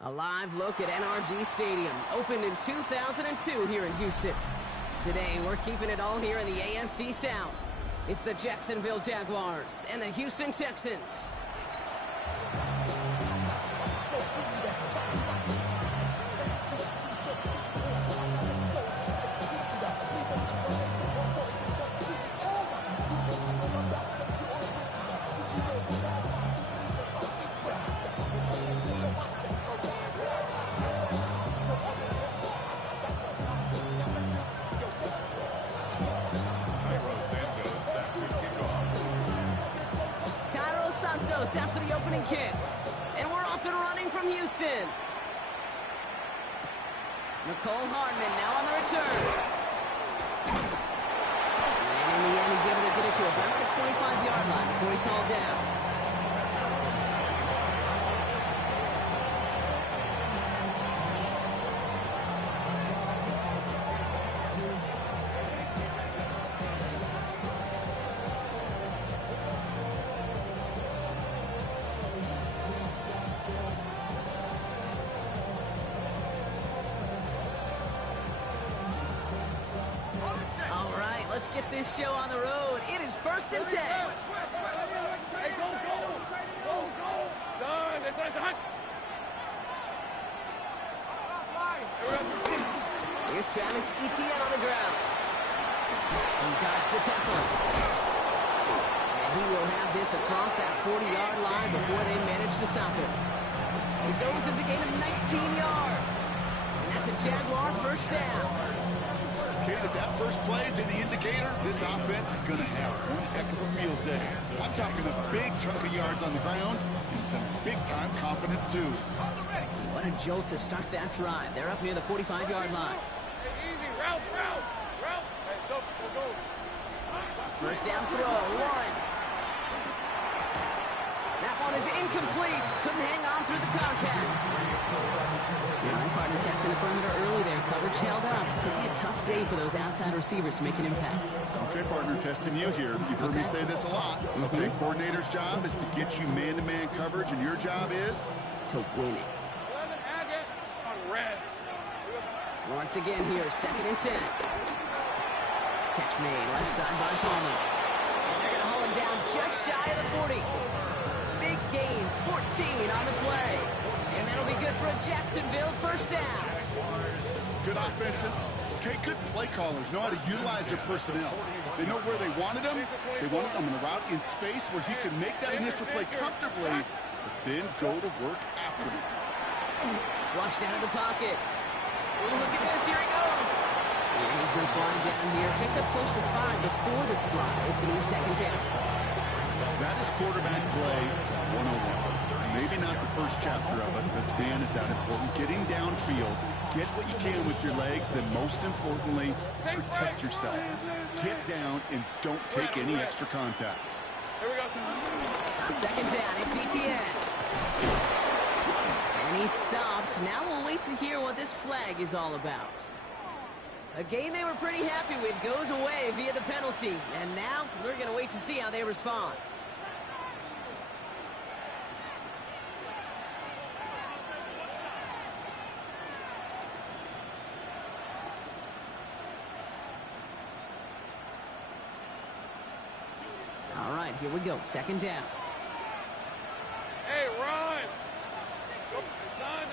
A live look at NRG Stadium, opened in 2002 here in Houston. Today, we're keeping it all here in the AFC South. It's the Jacksonville Jaguars and the Houston Texans. Set for the opening kick. And we're off and running from Houston. Nicole Hardman now on the return. And in the end, he's able to get it to about the 25-yard line before he's hauled down. Let's get this show on the road. It is 1st and 10. Hey, go, son, that's on. Here's Travis Etienne on the ground. He dodged the tackle. And he will have this across that 40-yard line before they manage to stop him. It goes as a gain of 19 yards. And that's a Jaguar first down. If that first play is any indicator, this offense is going to have one heck of a field day. I'm talking a big chunk of yards on the ground and some big-time confidence, too. What a jolt to start that drive. They're up near the 45-yard line. Hey, easy, route. Hey, so, go. First down throw, Lawrence. That one is incomplete. Couldn't hang on through the contact. My partner testing the perimeter early there. Coverage held up. Could be a tough day for those outside receivers to make an impact. Okay, partner, testing you here. You've heard me say this a lot. Okay, coordinator's job is to get you man-to-man coverage, and your job is? To win it. 11 Agate on red. Once again here, 2nd and 10. Catch made, left side by Palmer. And they're going to haul him down just shy of the 40. Big gain, 14 on the play. And that'll be good for a Jacksonville first down. Good offenses. Okay, good play callers know how to utilize their personnel. They know where they wanted them. They wanted them in a route in space where he could make that initial play comfortably, but then go to work after him. Flushed out of the pocket. Ooh, look at this, here he goes. And he's going to slide down here. Picked up close to 5 before the slide. It's going to be 2nd down. That is quarterback play 101. Maybe not the first chapter of it, but man, is that important. Getting downfield, get what you can with your legs, then most importantly, protect yourself. Get down and don't take any extra contact. Here we go. On 2nd down, it's Etienne. And he stopped. Now we'll wait to hear what this flag is all about. A game they were pretty happy with goes away via the penalty. And now we're going to wait to see how they respond. All right, here we go. 2nd down. Hey, run. Go, son.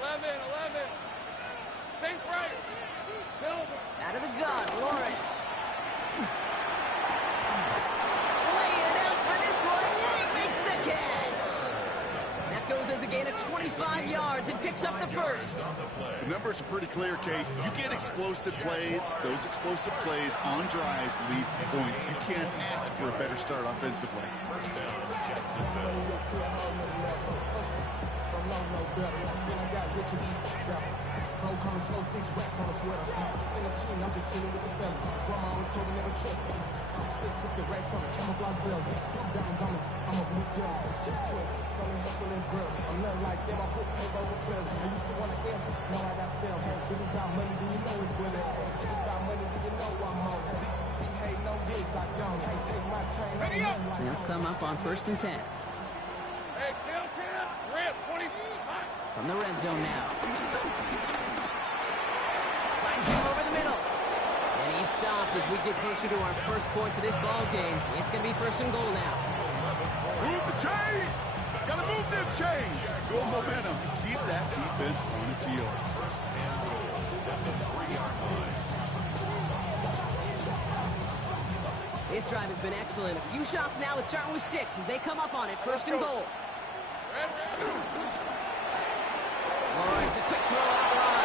11. Safe right. Silver. Out of the gun, Lawrence. Laying out for this one. He makes the catch. That goes as a gain of 25 yards and picks up the first. The numbers are pretty clear, Kate. You get explosive plays. Those explosive plays on drives lead to points. You can't ask for a better start offensively. First down, Jacksonville. Bro, coming slow, 6 racks on a sweater. In a tune, I'm just chilling with the fellas. Grandma always told me never trust these. Spit 60 racks on a camouflage bells. Diamonds on me, I'm a blue devil. Don't hustle and grill. I'm nothing like them, I put paper over pleasure. I used to want to M, now I got sell. If it's about money, do you know it's willing? If it's about money, do you know I'm on? Hey, no diss, I don't. Can't take my chain. They'll come up on 1st and 10. Hey, kill, rip, 20. From the red zone now. Finds him over the middle. And he's stopped as we get closer to our first points of this ball game. It's going to be 1st and goal now. Move the chain! Gotta move them chains! Good momentum. Keep that defense on its heels. This drive has been excellent. A few shots now. It's starting with 6 as they come up on it. 1st and goal. Oh, it's a quick throw out line.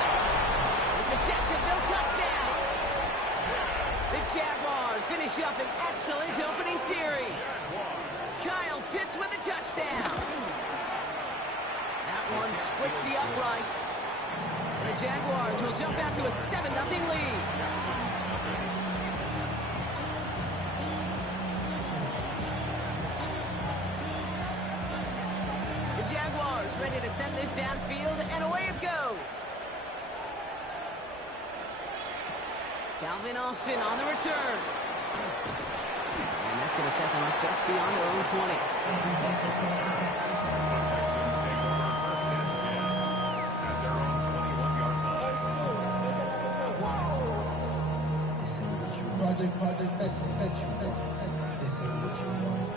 It's a Jacksonville touchdown. The Jaguars finish up an excellent opening series. Kyle Pitts with a touchdown. That one splits the uprights. And the Jaguars will jump out to a 7-0 lead. Jaguars ready to send this downfield, and away it goes. Calvin Austin on the return. And that's going to set them up just beyond their own 20. Project, this ain't what you want.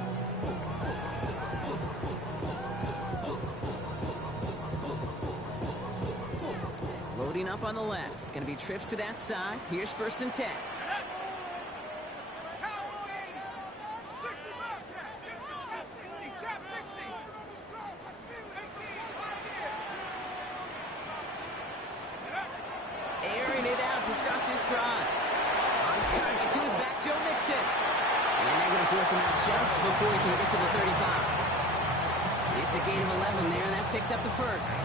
Loading up on the left. It's going to be trips to that side. Here's 1st and 10. Airing it out to start this drive. On target to his back, Joe Mixon. And they're going to force him out just before he can get to the 35. It's a gain of 11 there, and that picks up the 1st.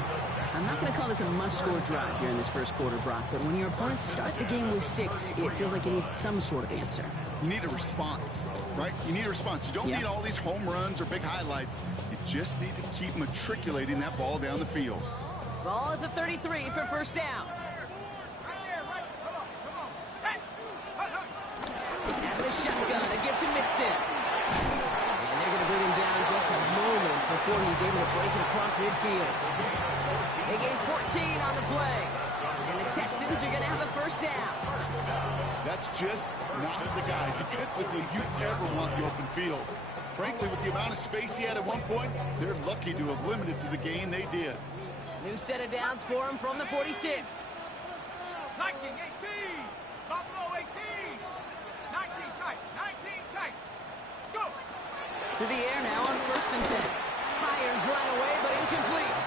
I'm not going to call this a must-score drive here in this 1st quarter, Brock, but when your opponents start the game with 6, it feels like you need some sort of answer. You need a response, right? You need a response. You don't need all these home runs or big highlights. You just need to keep matriculating that ball down the field. Ball at the 33 for 1st down. Out of the shotgun, a give to Mixon. And they're going to bring him down just a moment before he's able to break it across midfield. They gain 14 on the play. And the Texans are going to have a 1st down. That's just not the guy defensively you ever want the open field. Frankly, with the amount of space he had at one point, they're lucky to have limited to the game they did. New set of downs for him from the 46. Viking 18. Buffalo 18. 19 tight. 19 tight. Let's go. To the air now on 1st and 10. Fires right away, but incomplete.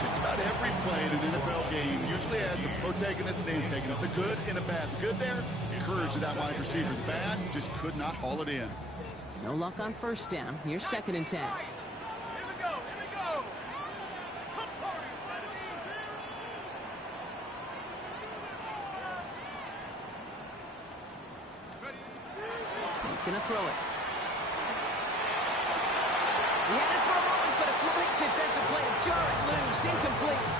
Just about every play in an NFL game usually has a protagonist and antagonist, a good and a bad. The good there, courage of that wide receiver. The bad, just could not haul it in. No luck on 1st down. Here's 2nd and 10. Here we go. Here we go. Come on. He's going to throw it. He had it for a moment, but a great defensive play to jar it loose. Incomplete.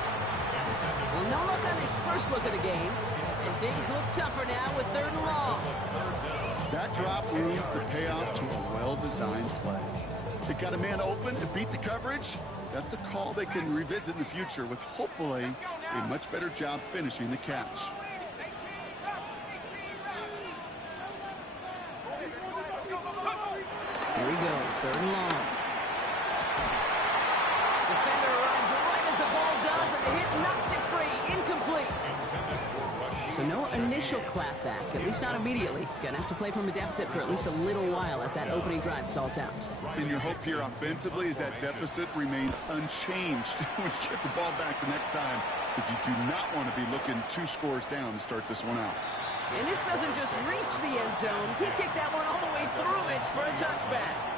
Well, no luck on his first look of the game. And things look tougher now with 3rd and long. That drop ruins the payoff to a well-designed play. They got a man open to beat the coverage. That's a call they can revisit in the future with hopefully a much better job finishing the catch. Here he goes, 3rd and long. Defender arrives right as the ball does, and the hit knocks it free. Incomplete. So no initial clapback, at least not immediately. Gonna have to play from a deficit for at least a little while as that opening drive stalls out. And your hope here offensively is that deficit remains unchanged when you get the ball back the next time, because you do not want to be looking 2 scores down to start this one out. And this doesn't just reach the end zone. He kicked that one all the way through it for a touchback.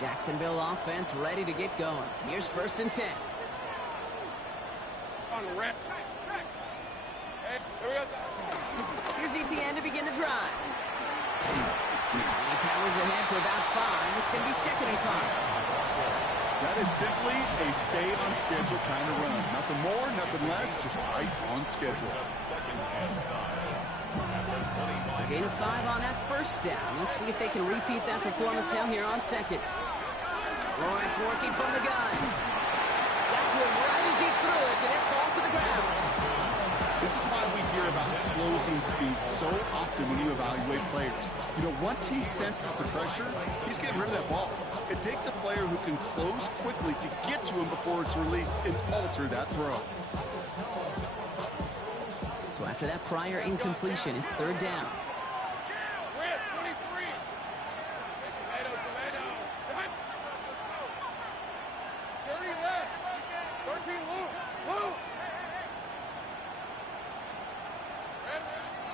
Jacksonville offense ready to get going. Here's 1st and 10. On the rep. Hey, here we go. Here's ETN to begin the drive. He powers ahead for about 5. It's going to be 2nd and 5. That is simply a stay-on-schedule kind of run. Nothing more, nothing less, just right on schedule. So gain of 5 on that first down. Let's see if they can repeat that performance now here on second. Lawrence working from the gun. Got to him right as he threw it, and it falls to the ground. This is why we hear about closing speed so often when you evaluate players. You know, once he senses the pressure, he's getting rid of that ball. It takes a player who can close quickly to get to him before it's released and alter that throw. So after that prior incompletion, it's third down. Red 23. Tomato. 30 left. 13 Lou.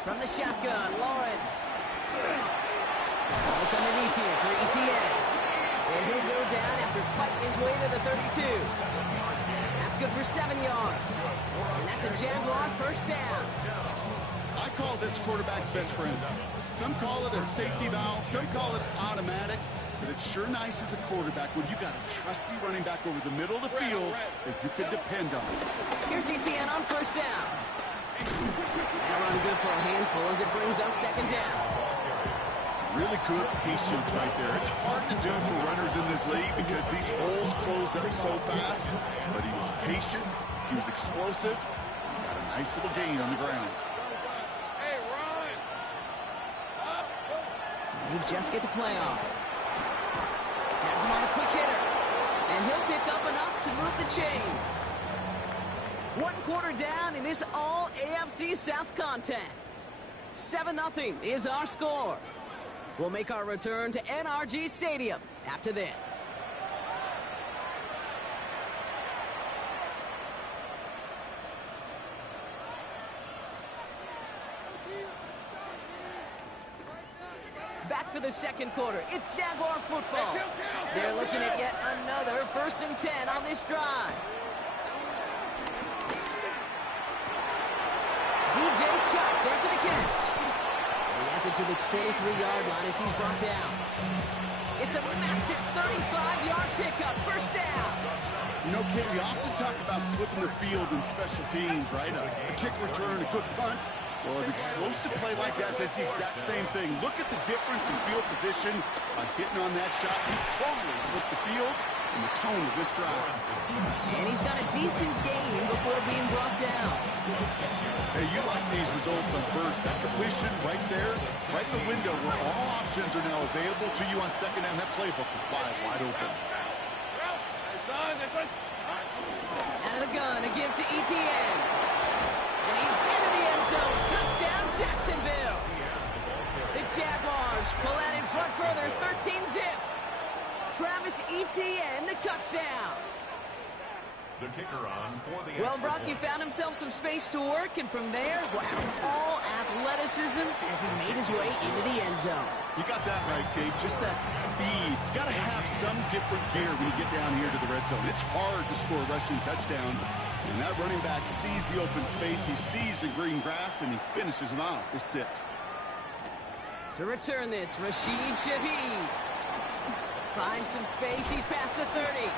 From the shotgun, Lawrence. Look underneath here for ETN. And he'll go down after fighting his way to the 32. That's good for 7 yards. And that's a Jaguar first down. I call this quarterback's best friend. Some call it a safety valve, some call it automatic, but it's sure nice as a quarterback when you got a trusty running back over the middle of the field that you can depend on. Here's ETN on first down. That run good for a handful as it brings up second down. Really good patience right there. It's hard to do for runners in this league because these holes close up so fast, but he was patient, he was explosive, he got a nice little gain on the ground. Hey, Ron. They just get the playoff. Has him on a quick hitter. And he'll pick up enough to move the chains. 1 quarter down in this all AFC South contest. 7-0 is our score. We'll make our return to NRG Stadium after this. Back for the second quarter. It's Jaguar football. They're looking at yet another 1st and 10 on this drive. DJ Chuck there for the catch. And he has it to the 23-yard line as he's brought down. It's a massive 35-yard pickup. First down. You know, Ken, we often talk about flipping the field in special teams, right? A kick return, a good punt. Well, an explosive play like that does the exact same thing. Look at the difference in field position by hitting on that shot. He totally flipped the field and the tone of this drive. And he's got a decent gain before being brought down. Hey, you like these results on first. That completion right there, right in the window where all options are now available to you on second down. That playbook is wide open. Out of the gun, a give to ETN. And he's into the end zone. Touchdown, Jacksonville. The Jaguars pull out in front further, 13-zip. Travis Etienne, the touchdown. The kicker on for the Well, Brock, he found himself some space to work, and from there, wow, all athleticism as he made his way into the end zone. You got that right, Gabe. Just that speed. You got to have some different gear when you get down here to the red zone. It's hard to score rushing touchdowns. And that running back sees the open space, he sees the green grass, and he finishes it off with 6. To return this, Rashid Shaheed finds some space. He's past the 30.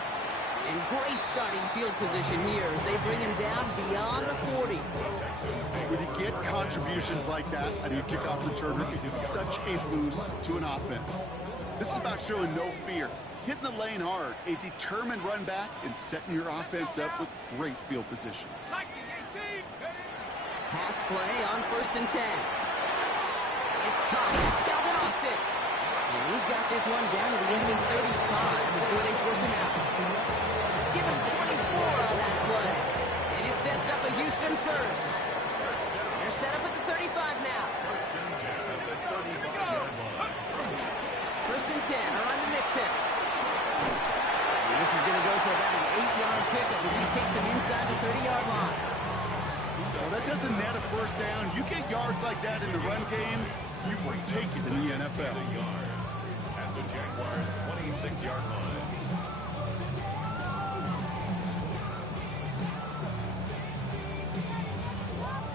And great starting field position here as they bring him down beyond the 40. When you get contributions like that out of your kickoff returner, it is such a boost to an offense. This is about showing no fear, hitting the lane hard, a determined run back, and setting your offense up with great field position. Pass play on 1st and 10. It's caught. It's Calvin Austin. And he's got this one down to the enemy 35 before they force him out. Give him 24 on that play. And it sets up a Houston first. They're set up at the 35 now. 1st and 10. Around to Mixon. And this is going to go for about an 8-yard pickup as he takes him inside the 30-yard line. Well, that doesn't net a first down. You get yards like that in the run game, you will take it in the NFL. At the Jaguars' 26-yard line.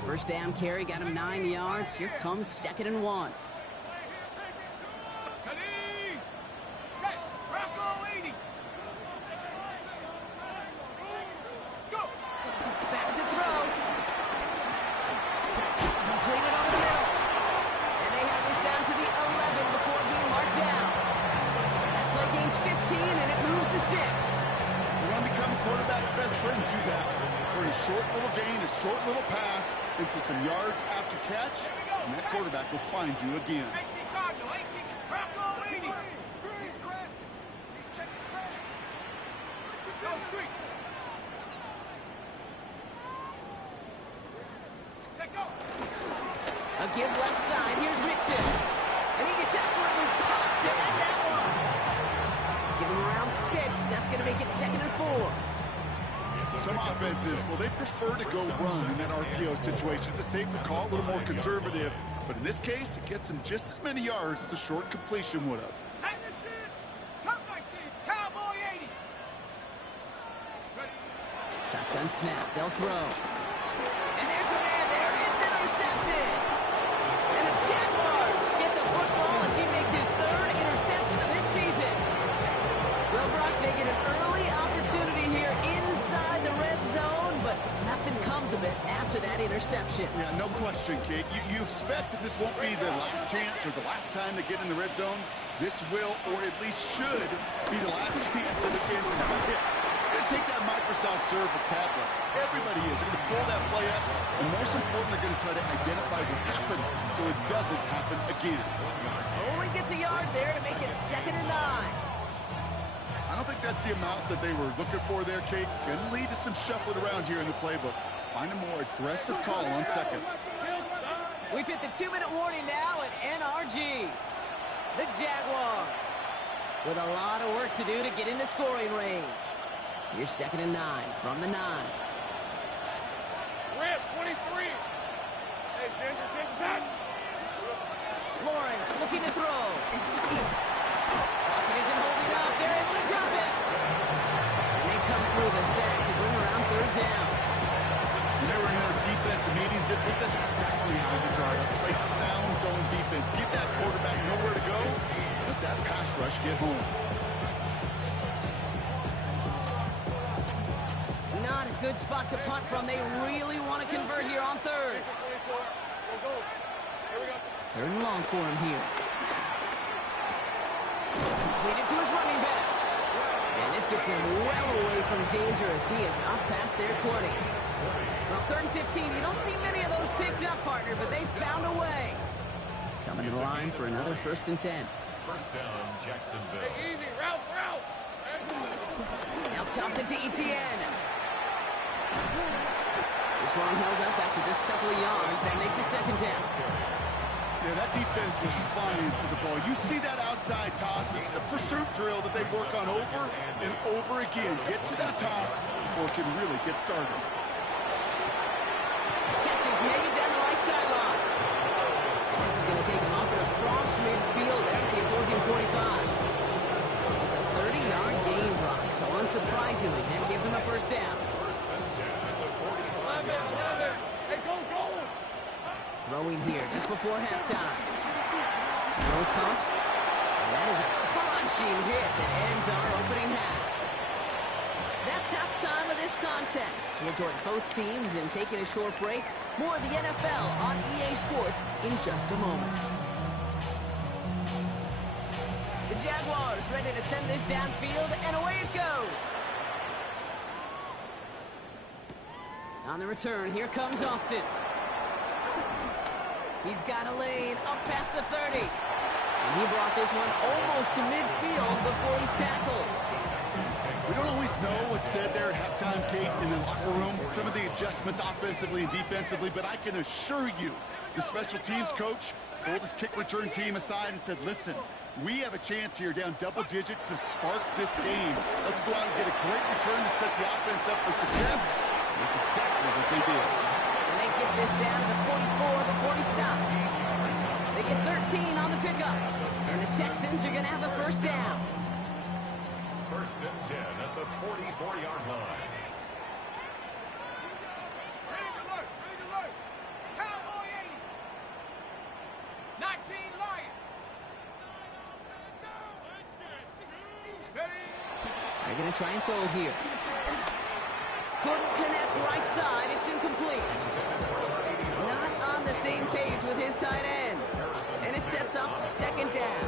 First down carry got him 9 yards. Here comes 2nd and 1. Back to throw. Completed over the middle. gains 15, and it moves the sticks. You want to become a quarterback's best friend, do that. Turn a short little gain, a short little pass into some yards after catch, and that quarterback will find you again. 18 Cardinal, 18 Cardinal, 80. Go street. Take go. A give left side. Here's Mixon. And he gets absolutely popped at that one. Give him around 6. That's going to make it 2nd and 4. Some offenses, well, they prefer to go run in that RPO situation. It's a safer call, a little more conservative. But in this case, it gets them just as many yards as a short completion would have. Take this shit. Top 19, Cowboy 80. Shotgun snap. They'll throw. And there's a man there. It's intercepted. And the Jaguars get the football as he makes his 3rd interception of this season. Well, Brock, they get an early opportunity here inside the red zone, but nothing comes of it after that interception. Yeah, no question, Kate. You expect that this won't be the last chance or the last time they get in the red zone. This will, or at least should, be the last chance that it ends in a hit. They're going to take that Microsoft Surface tablet. Everybody is. They're going to pull that play up, and most important, they're going to try to identify what happened so it doesn't happen again. Only gets a yard there to make it 2nd and 9. I don't think that's the amount that they were looking for there, Kate. Going to lead to some shuffling around here in the playbook. Find a more aggressive call on 2nd. We've hit the 2-minute warning now at NRG. The Jaguars with a lot of work to do to get into scoring range. Here's 2nd and 9 from the 9. Rip, 23. Hey, Ginger, time. Lawrence looking to throw. Pocket isn't holding up. They're able to drop it. And they come through the sack to bring around 3rd down. When they were in their defensive meetings this week, that's exactly how you try to play sound zone defense. Give that quarterback nowhere to go. Let that pass rush get home. Not a good spot to punt from. They really want to convert here on 3rd. 3rd and long for him here. Completed to his running back. And this gets him well away from danger as he is up past their 20. Well, 3rd and 15, you don't see many of those picked up, partner, but they found a way. Coming to the line for another 1st and 10. First down, Jacksonville. Hey, easy, route. Now toss it to Etienne. This one held up after just a couple of yards. That makes it 2nd down. Yeah, that defense was flying to the ball. You see that outside toss. This is a pursuit drill that they work on over and over again. Get to that toss before it can really get started. Catch is made down the right sideline. This is going to take him up and across midfield there at the opposing 45. It's a 30-yard gain, Brock. So unsurprisingly, that gives him a 1st down. 11. Hey, go. Throwing here just before halftime. Throws caught. That is a crunching hit that ends our opening half. That's halftime of this contest. We'll join both teams in taking a short break. More of the NFL on EA Sports in just a moment. The Jaguars ready to send this downfield, and away it goes. On the return, here comes Austin. He's got a lane up past the 30. And he brought this one almost to midfield before he's tackled. We don't always know what's said there at halftime, Kate, in the locker room. Some of the adjustments offensively and defensively, but I can assure you the special teams coach pulled his kick return team aside and said, listen, we have a chance here down double digits to spark this game. Let's go out and get a great return to set the offense up for success. That's exactly what they did. And they get this down to the 44 before he stopped. They get 13 on the pickup. And the Texans are going to have a 1st down. 1st and 10 at the 44-yard line. Ready to work. Cowboy 80. 19 Lion. They're going to try and throw here. Couldn't connect right side. It's incomplete. Not on the same page with his tight end. And it sets up 2nd down.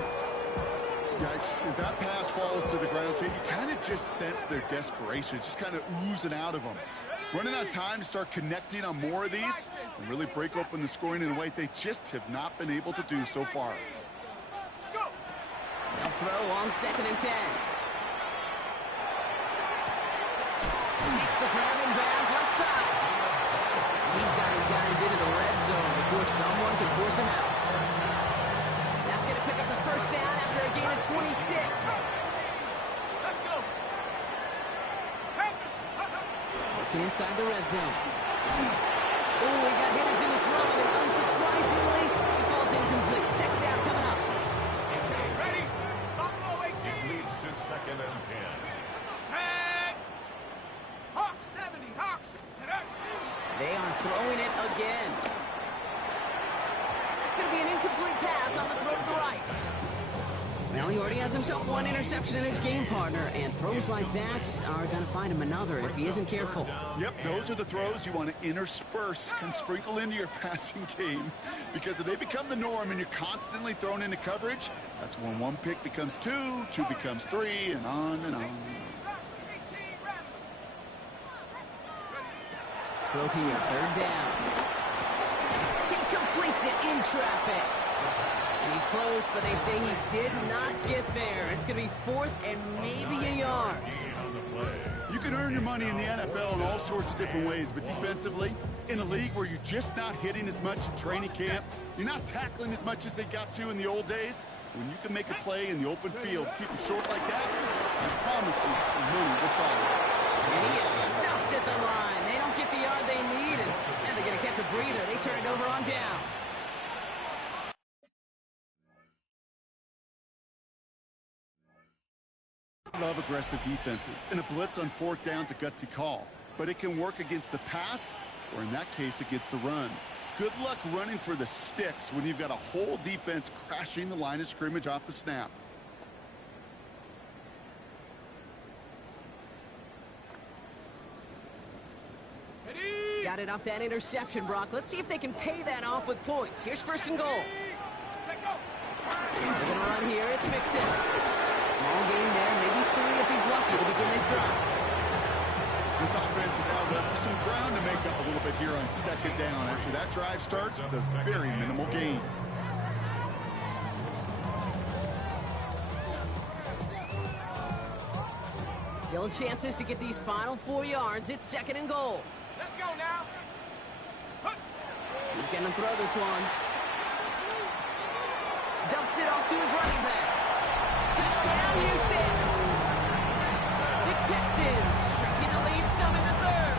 Yeah, works. As that pass falls to the ground, you kind of just sense their desperation, just kind of oozing out of them. Running out of time to start connecting on more of these and really break open the scoring in a way they just have not been able to do so far. They'll throw on 2nd and 10. Makes the grab in bounds left side. He's got his guys into the red zone before someone can force him out. That's going to pick up the first down after a gain of 26. Let's go. Looking inside the red zone. Oh, he got hit as he was throwing, and unsurprisingly, he falls incomplete. 2nd down coming up. Ready? Buffalo 18. It leads to 2nd and 10. Set. Hawks 70. Hawks. They are throwing it again. That's going to be an incomplete pass on the throw to the right. Well, he already has himself one interception in his game, partner, and throws like that are going to find him another if he isn't careful. Yep, those are the throws you want to intersperse and sprinkle into your passing game, because if they become the norm and you're constantly thrown into coverage, that's when one pick becomes two, two becomes three, and on and on. Throw here, 3rd down. He completes it in traffic. And he's close, but they say he did not get there. It's going to be 4th and maybe a yard. You can earn your money in the NFL in all sorts of different ways, but defensively, in a league where you're just not hitting as much in training camp, you're not tackling as much as they got to in the old days, when you can make a play in the open field, keep them short like that, I promise you some money will follow. And he is stuffed at the line. They don't get the yard they need, and they're going to catch a breather. They turn it over on downs. I love aggressive defenses, and a blitz on 4th down's a gutsy call, but it can work against the pass, or in that case, against the run. Good luck running for the sticks when you've got a whole defense crashing the line of scrimmage off the snap. Got it off that interception, Brock. Let's see if they can pay that off with points. Here's 1st and goal. They're going to run here. It's Mixon. Small gain there, maybe 3 if he's lucky to begin this drive. This offense is now left with some ground to make up a little bit here on 2nd down after that drive starts with a very minimal gain. Still chances to get these final 4 yards. It's 2nd and goal. Let's go now. He's going to throw this one. Dumps it off to his running back. Touchdown, Houston. The Texans shrinking the lead some in the 3rd.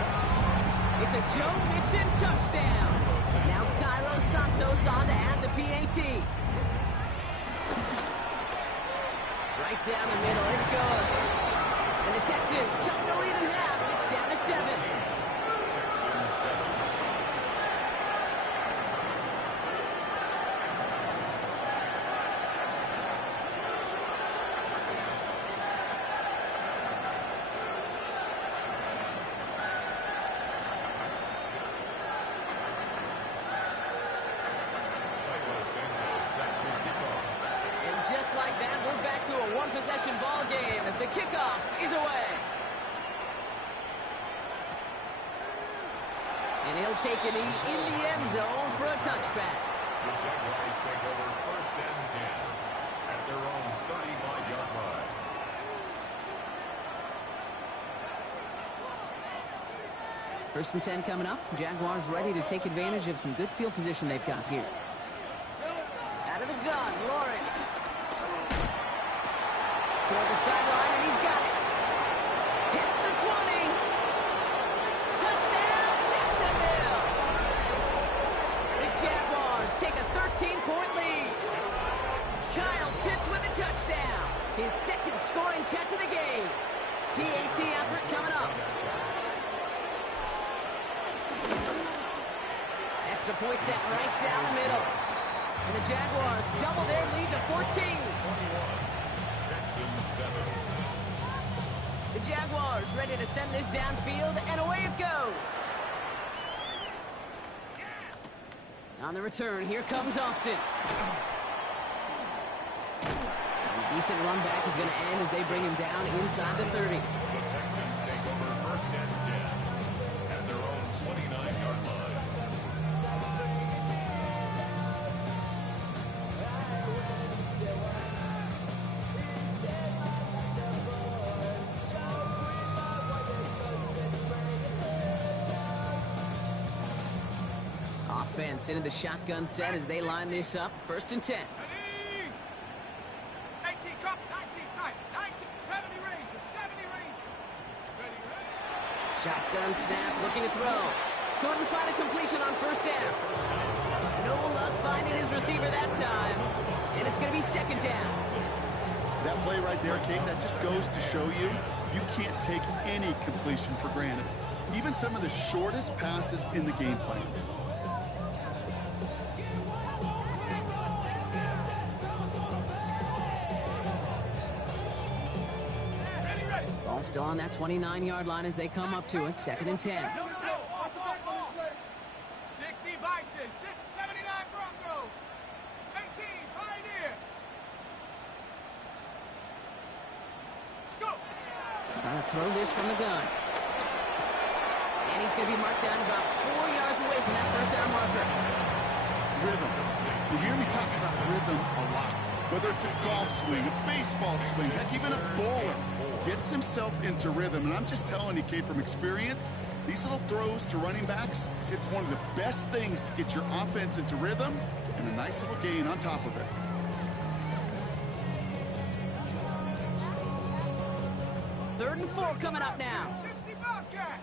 It's a Joe Mixon touchdown. Now Cairo Santos on to add the PAT. Right down the middle. It's good. And the Texans cut the lead in half. It's down to 7. Just like that, we're back to a one-possession ball game as the kickoff is away. And he'll take a knee in the end zone for a touchback. The Jaguars take over 1st and 10 at their own 35-yard line. First and 10 coming up. Jaguars ready to take advantage of some good field position they've got here. Out of the gun, Lawrence. Toward the sideline, and he's got it. Hits the 20. Touchdown, Jacksonville. The Jaguars take a 13-point lead. Kyle Pitts with a touchdown. His 2nd scoring catch of the game. PAT effort coming up. Extra point set right down the middle. And the Jaguars double their lead to 14. The Jaguars ready to send this downfield, and away it goes. On the return, here comes Austin. He Decent run back is going to end as they bring him down inside the 30. The Texans take over first and 10 at their own 29-yard line. Offense into the shotgun set as they line this up. First and 10. 18, come, 19, tight, 19, 70 range, 70 range. Ready, ready. Shotgun snap, looking to throw. Couldn't find a completion on first down. No luck finding his receiver that time. And it's going to be second down. That play right there, Kate, that just goes to show you, you can't take any completion for granted. Even some of the shortest passes in the game plan. Ball still on that 29-yard line as they come up to it. Second and 10. No, off the ball. 60 Bison, 79 Broncos, 18 Pioneer. Let's go. Trying to throw this from the gun. And he's going to be marked down about 4 yards away from that first down marker. Rhythm. You hear me talk about rhythm a lot. Whether it's a golf swing, a baseball swing, heck, even a bowler gets himself into rhythm. And I'm just telling you, Kate, from experience, these little throws to running backs, it's one of the best things to get your offense into rhythm and a nice little gain on top of it. Third and 4 coming up now. 60 Bobcat.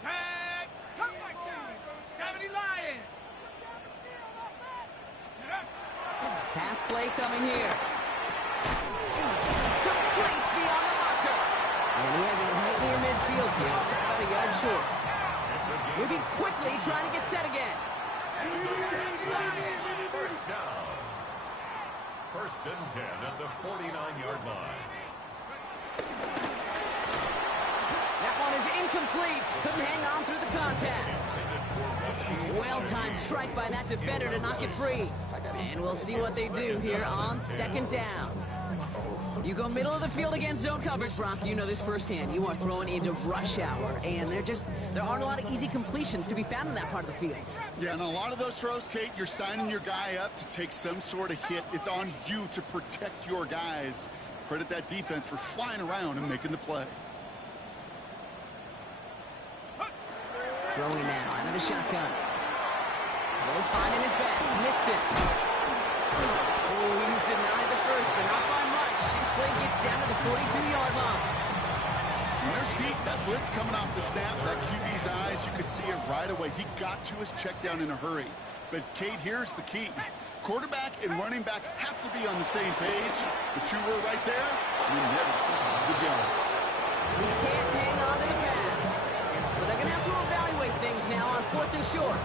Set. Come my team. 70 Lions. Get up. Pass play coming here. Complete beyond the marker. And he has it right near midfield here. Talk about a yard short. Moving quickly, trying to get set again. First down. First and 10 at the 49-yard line. That one is incomplete. Couldn't hang on through the contact. Well-timed strike by that defender to knock it free. And we'll see what they do here on second down. You go middle of the field against zone coverage, Brock. You know this firsthand. You are throwing into rush hour, and there aren't a lot of easy completions to be found in that part of the field. Yeah, and a lot of those throws, Kate, you're signing your guy up to take some sort of hit. It's on you to protect your guys. Credit that defense for flying around and making the play. Throwing now out of the shotgun. Low finding his back. Mixon. Oh, he's denied the first, but not by much. This play gets down to the 42-yard line. When there's heat, that blitz coming off the snap, that QB's eyes, you could see it right away. He got to his check down in a hurry. But, Kate, here's the key. Quarterback and running back have to be on the same page. The two were right there, and then never some positive yards. He can't hang on to the pass. So they're going to have to evaluate things now on fourth and short.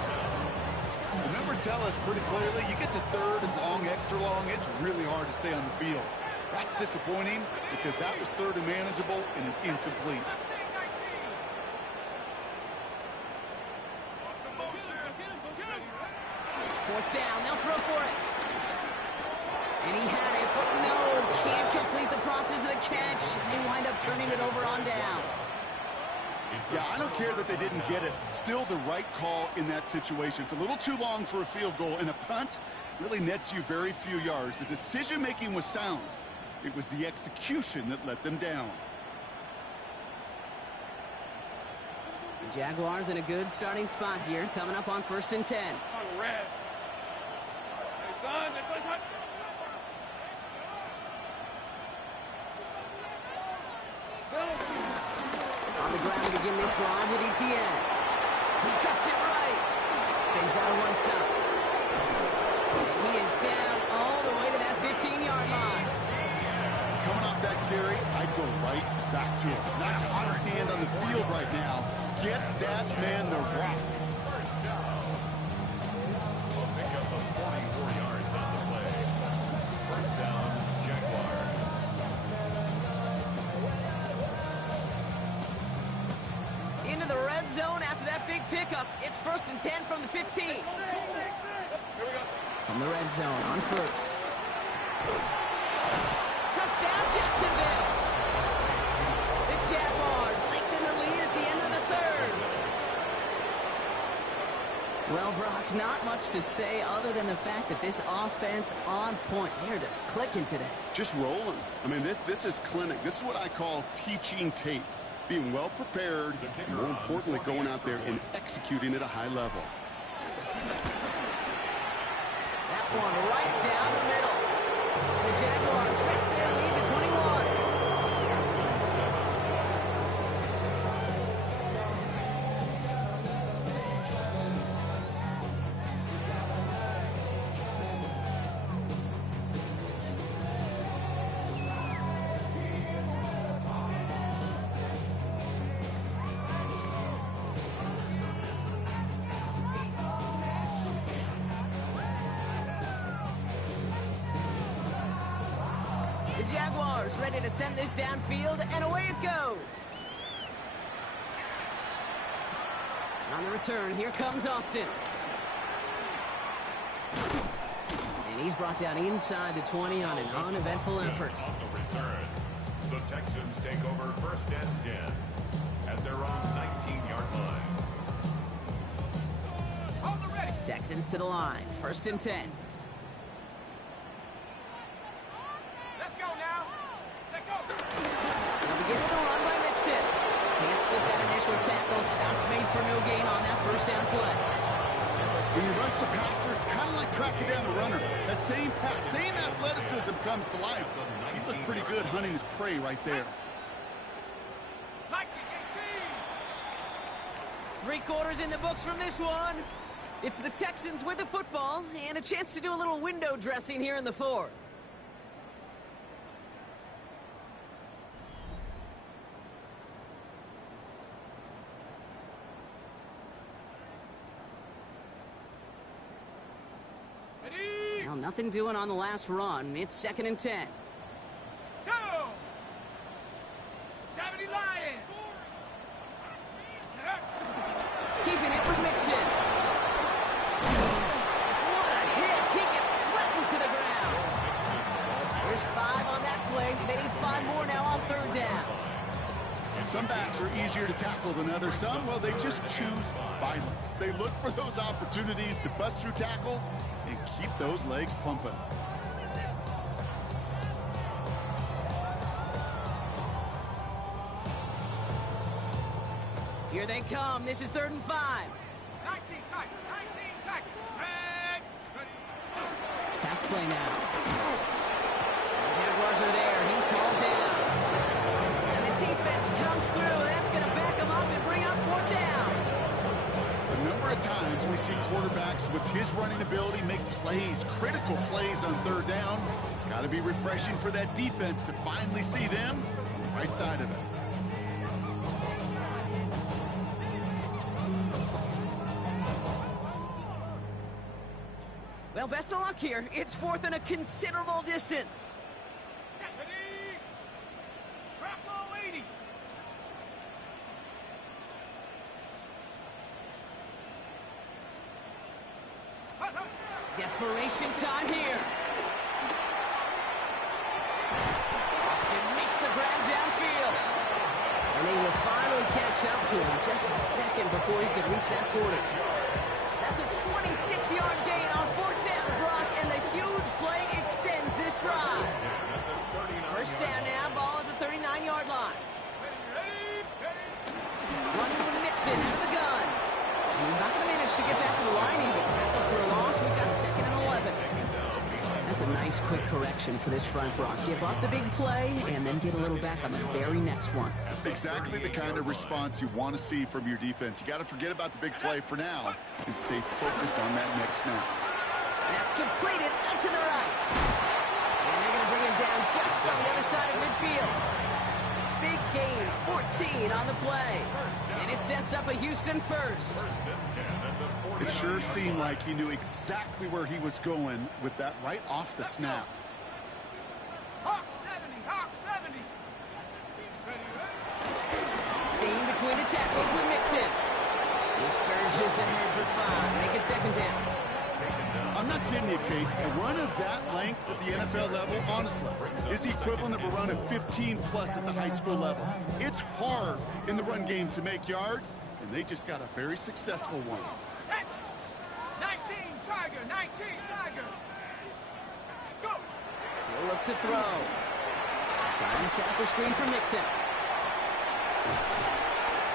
The numbers tell us pretty clearly, you get to third and long, extra long, it's really hard to stay on the field. That's disappointing because that was third and manageable and an incomplete. Fourth down, they'll throw for it. And he had it, but no, can't complete the process of the catch. And they wind up turning it over on downs. Yeah, I don't care that they didn't get it. Still the right call in that situation. It's a little too long for a field goal, and a punt really nets you very few yards. The decision-making was sound. It was the execution that let them down. The Jaguars in a good starting spot here, coming up on first and 10. On red. Hey, son, son. On the ground to begin this drive with Etienne. He cuts it right. Spins out of one stop. He is down all the way to that 15-yard line. Coming off that carry, I'd go right back to him. Not a hotter hand on the field right now. Get that man the rock. First down. We'll pick up a 44 yards on the play. First down, Jaguars. Into the red zone after that big pickup. It's first and 10 from the 15. Here we go. From the red zone on first. not much to say other than the fact that this offense on point. They're just clicking today. Just rolling. I mean, this is clinic. This is what I call teaching tape. Being well prepared, and more importantly, going out there and executing at a high level. That one right down the middle. And the Jaguars stretch their lead to 21. The Jaguars ready to send this downfield, and away it goes. On the return, here comes Austin. And he's brought down inside the 20 on an uneventful effort. On the return, the Texans take over 1st and 10 at their own 19-yard line. Hold the ready. Texans to the line, 1st and 10. Let's go now. Take over. They'll begin with a run by Mixon. Can't slip that initial tackle. Stops made for no gain on that 1st down play. When you rush the passer, it's kind of like tracking down the runner. That same pass, same athleticism comes to life. He looked pretty good hunting his prey right there. Like the 18. 3 quarters in the books from this one. It's the Texans with the football and a chance to do a little window dressing here in the 4th. Ready. Well, nothing doing on the last run. It's 2nd and 10. Go. 70 Lions. Keeping it with Mixon. What a hit. He gets flattened to the ground. There's 5 on that play. They need 5 more now on 3rd down. Some backs are easier to tackle than others. Some, well, they just choose violence. They look for those opportunities to bust through tackles and keep those legs pumping. Here they come. This is 3rd and 5. 19 tight. 19 tight. Set. Ready. Pass play now. The Jaguars are there. He's hauled down. And the defense comes through. That's going to back him up and bring up 4th down. A number of times we see quarterbacks with his running ability make plays, critical plays on 3rd down. It's got to be refreshing for that defense to finally see them on the right side of it. Well, best of luck here. It's 4th and a considerable distance. Set. Ready. Drop ball 80. Hut, hut. Desperation time here. Austin makes the grab downfield. And they will finally catch up to him just a second before he could reach that 40. That's a 26-yard gain on 4th down, Brock, and the huge play extends this drive. 1st down now, ball at the 39-yard line. Ready. Running with Mixon out of the gun. And he's not going to manage to get back to the line even. Tackle for a loss. We've got 2nd and 11. That's a nice quick correction for this front, Brock. Give up the big play and then get a little back on the very next one. Exactly the kind of response you want to see from your defense. You got to forget about the big play for now and stay focused on that next snap. That's completed out to the right. And they're going to bring him down just on the other side of midfield. Big gain, 14 on the play. And it sets up a Houston 1st. It sure seemed like he knew exactly where he was going with that right off the snap. Hawk 70. Hawk 70. Ready. Staying between the tackles with Mixon. He surges ahead for 5. Make it 2nd down. I'm not kidding you, Kate. A run of that length at the NFL level, honestly, is the equivalent of a run of 15-plus at the high school level. It's hard in the run game to make yards, and they just got a very successful one. Set. 19 Tiger, 19, Tiger. Go. He'll look to throw. Trying to set up a screen for Mixon.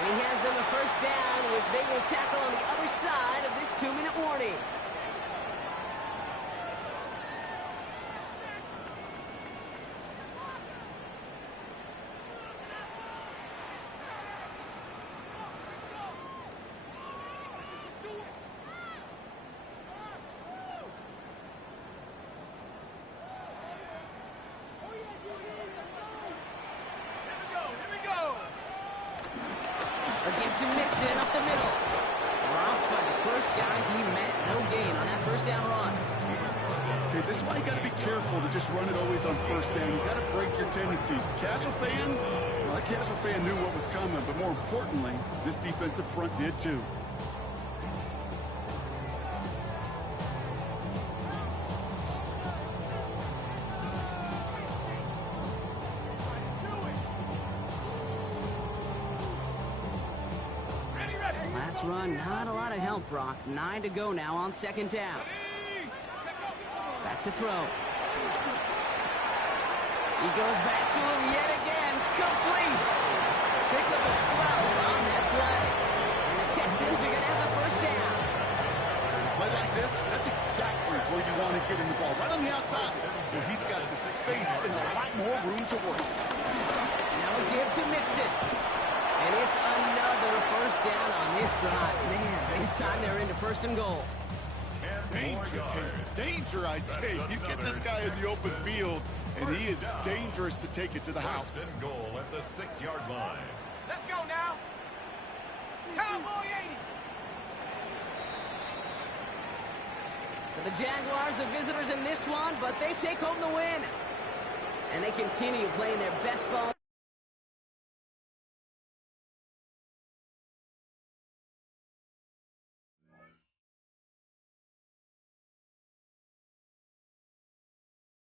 He has them a first down, which they will tackle on the other side of this 2-minute warning. Again to Mixon up the middle. Dropped by the first guy he met. No gain on that first down run. Okay, this is why you got to be careful to just run it always on first down. You got to break your tendencies. Casual fan, well, that casual fan knew what was coming, but more importantly, this defensive front did too. Last run, not a lot of help, Brock. 9 to go now on second down. Back to throw. He goes back to him yet again. Complete. Pick up a 12 on that play. And the Texans are going to have the first down. Play like this, that's exactly where you want to get in the ball. Right on the outside. So he's got the space and a lot more room to work. Now a give to Mixon. And it's another first down on this drive. Man, this time they're into first and goal. Danger, danger, I say. You get this guy in the open field, and he is dangerous to take it to the house. First and goal at the 6-yard line. Let's go now. Cowboy 80. So the Jaguars, the visitors in this one, but they take home the win. And they continue playing their best ball.